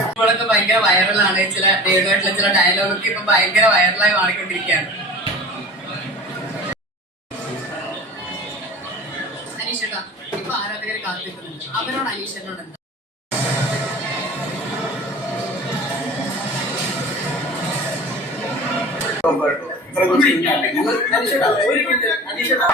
ഇപ്പോഴൊക്കെ ഭയങ്കര വൈറലാണ് ചില ഡേവിഡായിട്ടുള്ള ചില ഡയലോഗൊക്കെ ഇപ്പൊ ഭയങ്കര വൈറലായി മാറിക്കൊണ്ടിരിക്കുകയാണ്. അനീഷേട്ടാ ഇപ്പൊ ആരാധകർ കാത്തിരിക്കുന്നുണ്ട്? അവരോട് അനീഷനോട് എന്താ? അലിസ്തറയിൽ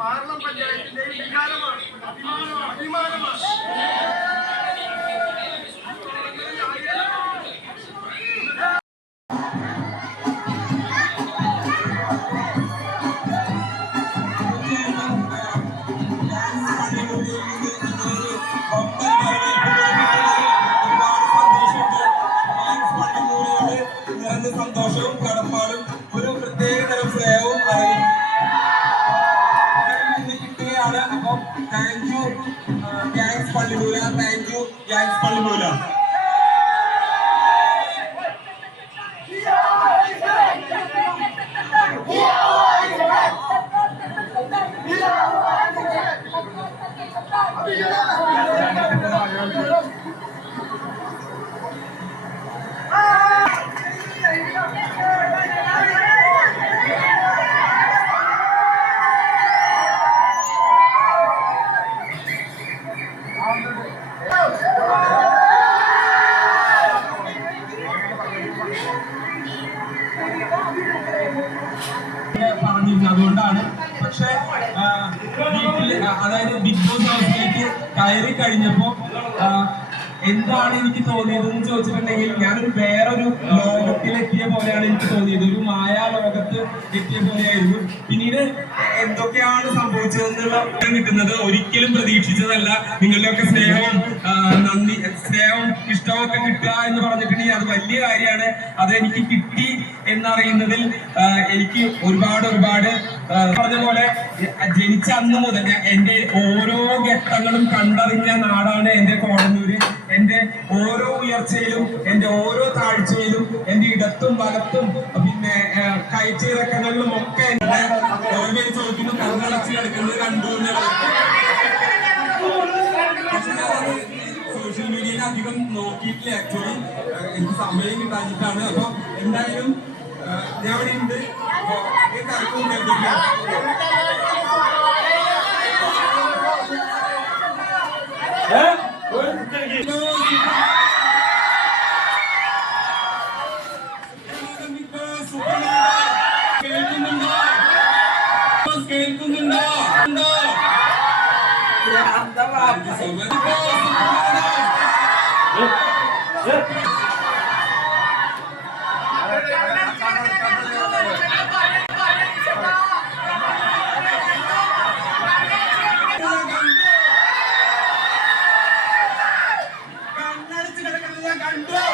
പാർലം പഞ്ചായത്തിന്റെയും വികാരമാണ്. അഭിമാനമാണ്. അഭിമാനമാണ്. thank you gangs Pallimoola thank you gangs Pallimoola പറഞ്ഞിരുന്നു. അതുകൊണ്ടാണ് പക്ഷെ ആ, വീട്ടിൽ അതായത് ബിഗ് ബോസ് ഹൗസിലേക്ക് കയറി കഴിഞ്ഞപ്പോ എന്താണ് എനിക്ക് തോന്നിയത് എന്ന് ചോദിച്ചിട്ടുണ്ടെങ്കിൽ ഞാനൊരു വേറൊരു ലോകത്തിലെത്തിയ പോലെയാണ് എനിക്ക് തോന്നിയത്. ഒരു മായാ ലോകത്ത് എത്തിയ പോലെയായിരുന്നു പിന്നീട് എന്തൊക്കെയാണ് സംഭവിച്ചതെന്നുള്ള കിട്ടുന്നത് ഒരിക്കലും പ്രതീക്ഷിച്ചതല്ല. നിങ്ങളുടെയൊക്കെ സ്നേഹവും നന്ദി സ്നേഹവും ഇഷ്ടവും ഒക്കെ കിട്ടുക എന്ന് പറഞ്ഞിട്ടുണ്ടെങ്കിൽ അത് വലിയ കാര്യമാണ്. അത് എനിക്ക് കിട്ടി എന്നറിയുന്നതിൽ എനിക്ക് ഒരുപാട് ഒരുപാട് പറഞ്ഞ പോലെ ജനിച്ച അന്ന് മുതൽ എന്റെ ഓരോ ഘട്ടങ്ങളും കണ്ടറിഞ്ഞ നാടാണ് എന്റെ കോടന്നൂര്. എന്റെ ഓരോ ഉയർച്ചയിലും എന്റെ ഓരോ താഴ്ചയിലും എന്റെ ഇടത്തും വലത്തും കയറ്റിറക്കങ്ങളിലും ഒക്കെ എന്റെ ഓരോ ചോദിക്കുന്നു കണ്ണടച്ച് കിടക്കുന്നത് കണ്ടു സോഷ്യൽ മീഡിയയിൽ അധികം നോക്കിയിട്ടില്ല ആക്ച്വലി എനിക്ക് സമയം കിട്ടാഞ്ഞിട്ടാണ്. അപ്പൊ എന്തായാലും ഞാൻ ഇവിടെ ഉണ്ട്. അപ്പൊ ഈ Gandul, gandul, gandul, gandul,